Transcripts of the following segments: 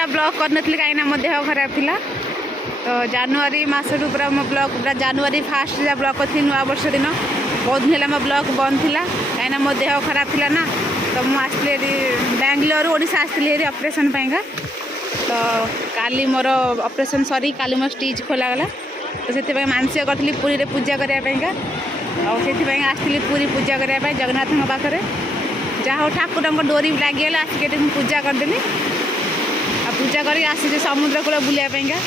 है ब्लॉग करनी कहीं मो देह खराब थी तो जनवरी मसरू पूरा मो ब्लॉग पूरा जनवरी फास्ट जहाँ ब्लॉग करी नुआ वर्ष दिन बहुत दिन है मो ब्लॉग बंद थी कहीं मो देह खराब थी ना तो मुझे बेंगलोर ओडिशा आसती ऑपरेशन पाइंका तो काली मोर ऑपरेशन सरी काली मोर स्टिच खोलागला तो से मानसिक करी पुरी रे पूजा करने से आसती पूरी पूजा करने जगन्नाथ पाखे जहाँ ठाकुर डोरी लगिगला आसिक पूजा करदेली आ पूजा कर आसी समुद्र कूल बुलापाइंका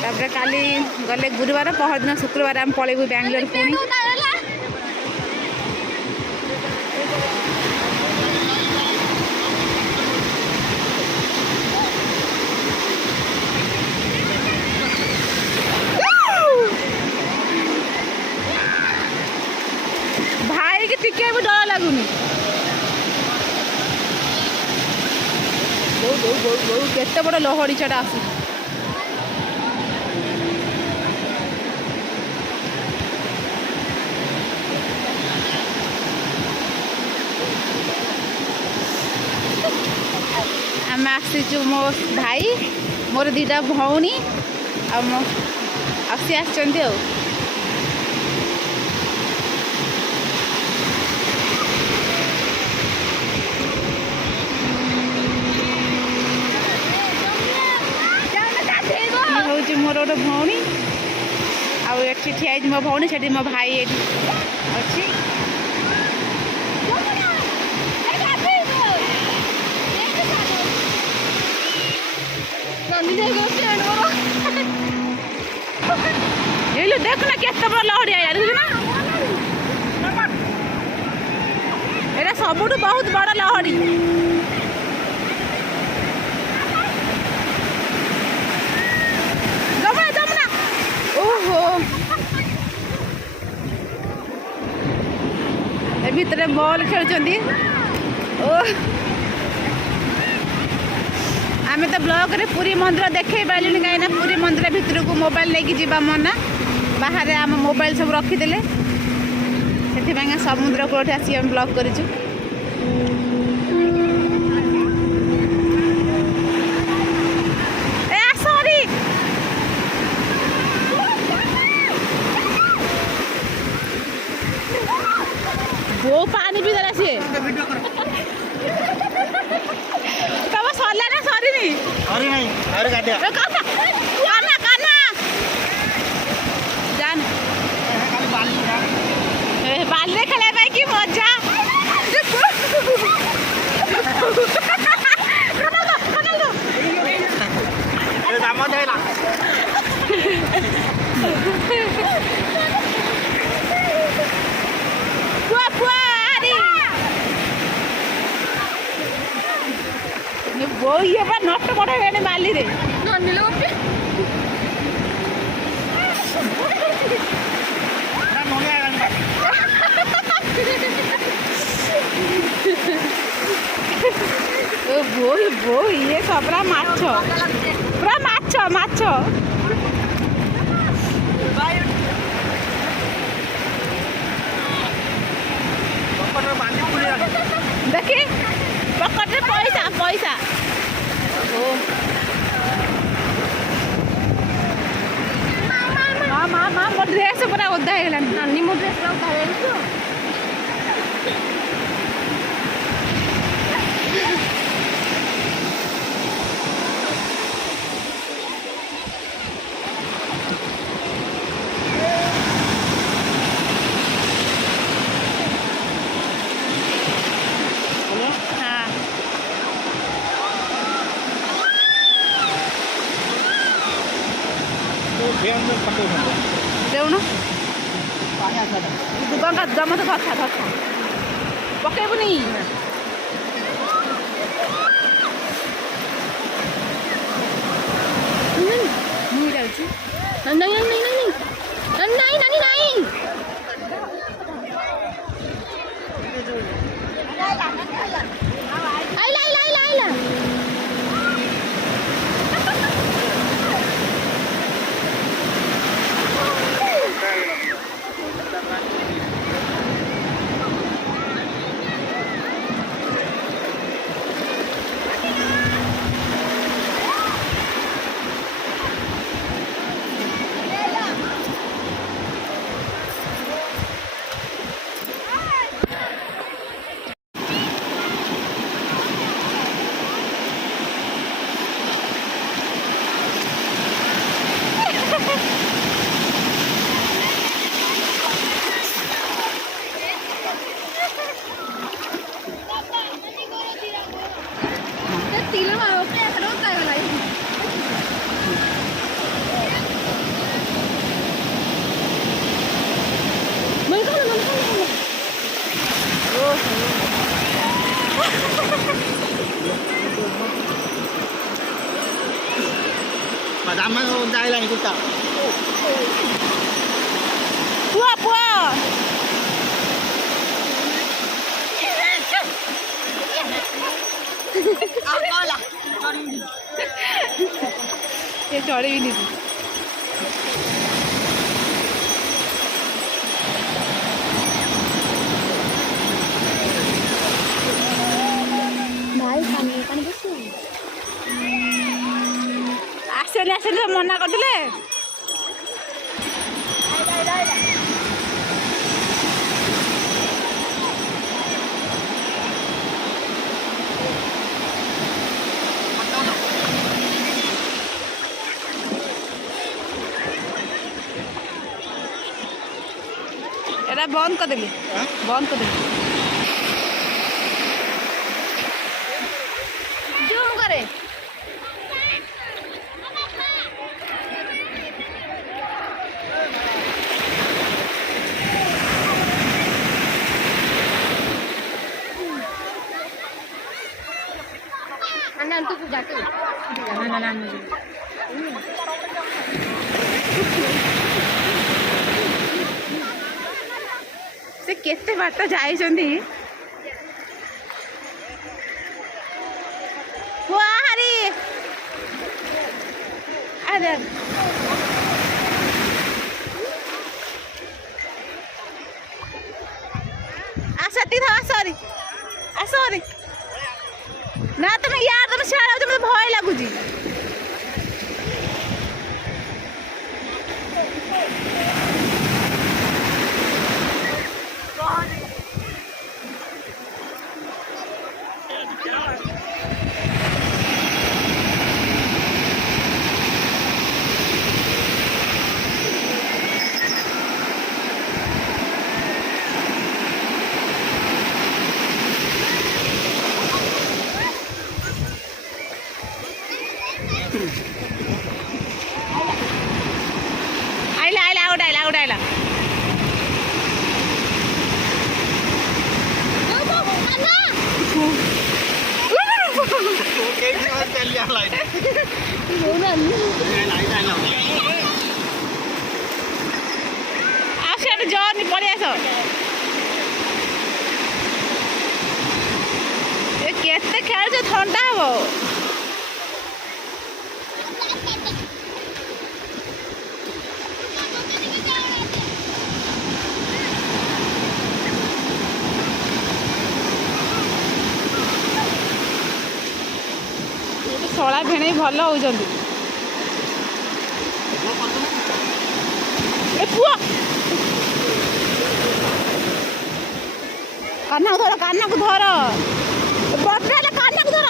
तापर काली गले गुरुवार पहर दिन शुक्रवार आम पलैबू बेंगलोर पुणी भाई की टिके भी डर लगुनि केते बड़ लहड़ी चढ़ा आस आम आसीचु मो भाई मोर दीटा भौणी आसी आसचंती आ मोर गोटे भौणी आठी ठिया मो भौणी से मो भाई ये अच्छी देख ना केते बड़ लहड़ी आया ना सबुठ बहुत बड़ लहड़ी ओहो भितर बॉल खेलुंट आम तो ब्लॉग रे पूरी मंदिर देखे पारे कहीं पूरी मंदिर भितर को मोबाइल लेके जीवा मना बाहर आम मोबाइल सब रखीदे से समुद्र कूल आसिक आम ब्लॉग कर वो पानी भी देला सी तब सरला ना सरी नहीं सरी नहीं अरे गाडिया काना काना काना जान खाली बाली बाली खेले भाई की मजा अरे दामा देला वो ये बार नट पड़े मैंने बाली रे वो ये सब माछ पूरा माछ माछ देखी पकड़े पैसा पैसा माँ माँ माँ मो ड्रेस पूरा ओदा है नानी मो ड्रेस ओदा है देउन गंगा गम तो धक्का धक्का पकेबुनि नहीं जाउछु नहीं नहीं नहीं नहीं नहीं नहीं आइला आइला आइला आइला Madama dahil lang ikuta. Puwa, puwa. ये चढ़ी भी नहीं थी आसे मना करते एटा बंद कर देली बंद कर देली जूम करे अन्ना तू जाके ना ना ना से केते बात जाइछंदी वाहरी अरे आसती था सॉरी सॉरी ना तुम यार तुम छाड़ा तुम भय लगुची आइला आइला उडाइला उडाइला आसे जर्नी पड़े आस केते खेल ठंडा हम शला भेणे भल हो पुआ कान्हा को धर कान्हा को धर बटरा कान्हा को धर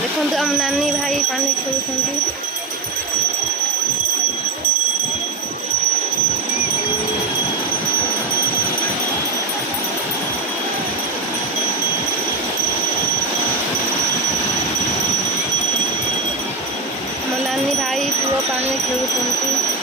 देखो आम नानी भाई पानी खेलुंट नानी भाई पुओ पानी खेलुंट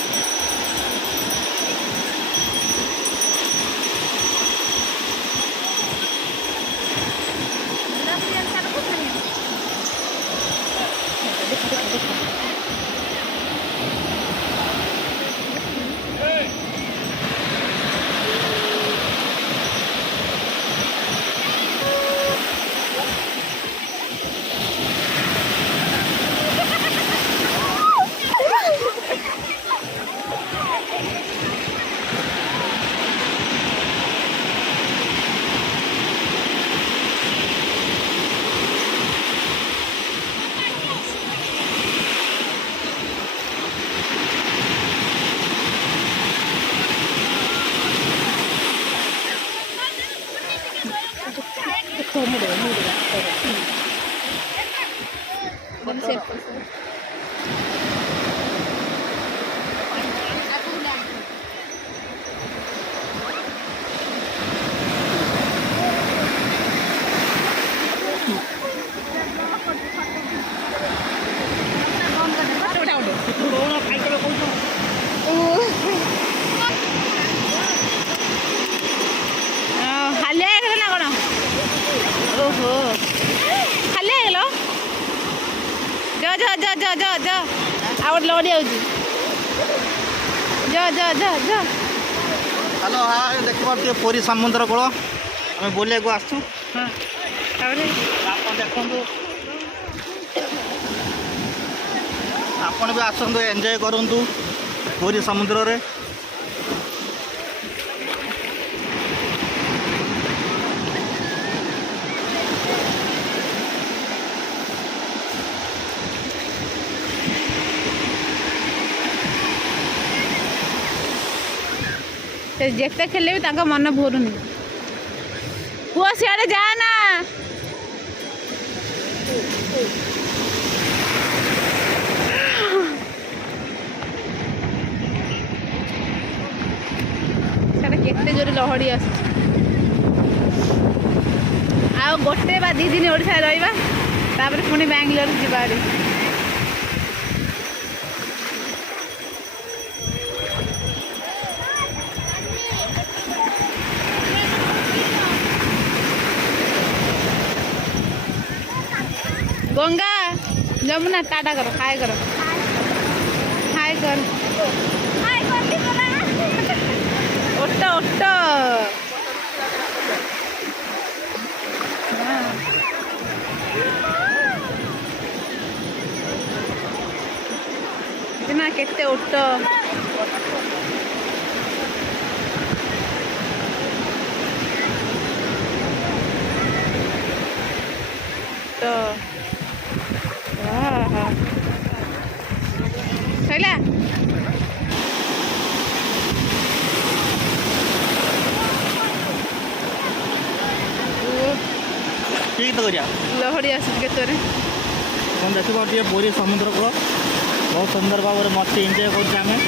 जा जा जा जा आउट लड़ी आउची जा जा जा जा हेलो हाय देखिए पुरी समुद्र कूल आम बुले को आसु हाँ देखु आपण भी आसतु एंजॉय करूँ पुरी समुद्र रे जेते खेले भी तांका मन भरूनी पुआ सियाड़े जा ना केते जोर लहड़ी आस गोटे बा 2 दिन ओडिशा रहिबा तापर पुणी बैंगलोर जीवारे गंगा जमुना टाटा करो हाय करो हाय कर ओट्टा ओट्टा इतना केते ओट्टा तो सैला ठीक तो करिया लहड़ी आस केतरे तुम देखिए पुरी समुद्र कूल बहुत सुंदर भाव में मस्ती एंजॉय करें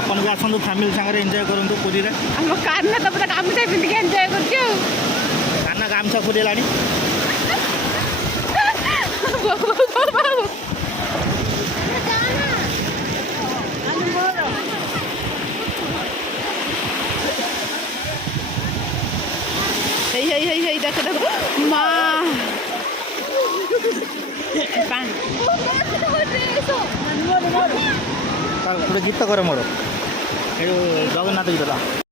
आपन भी आसतु फैमिली सागर एंजॉय करूँ पुरी रे आम कान्ना तो पूरा गामछा पिंधिक एंजॉय करछु कान्ना गामछा खुलेलानी हे देख देख माँ गोटे गीत करे मोर जगन्नाथ गीत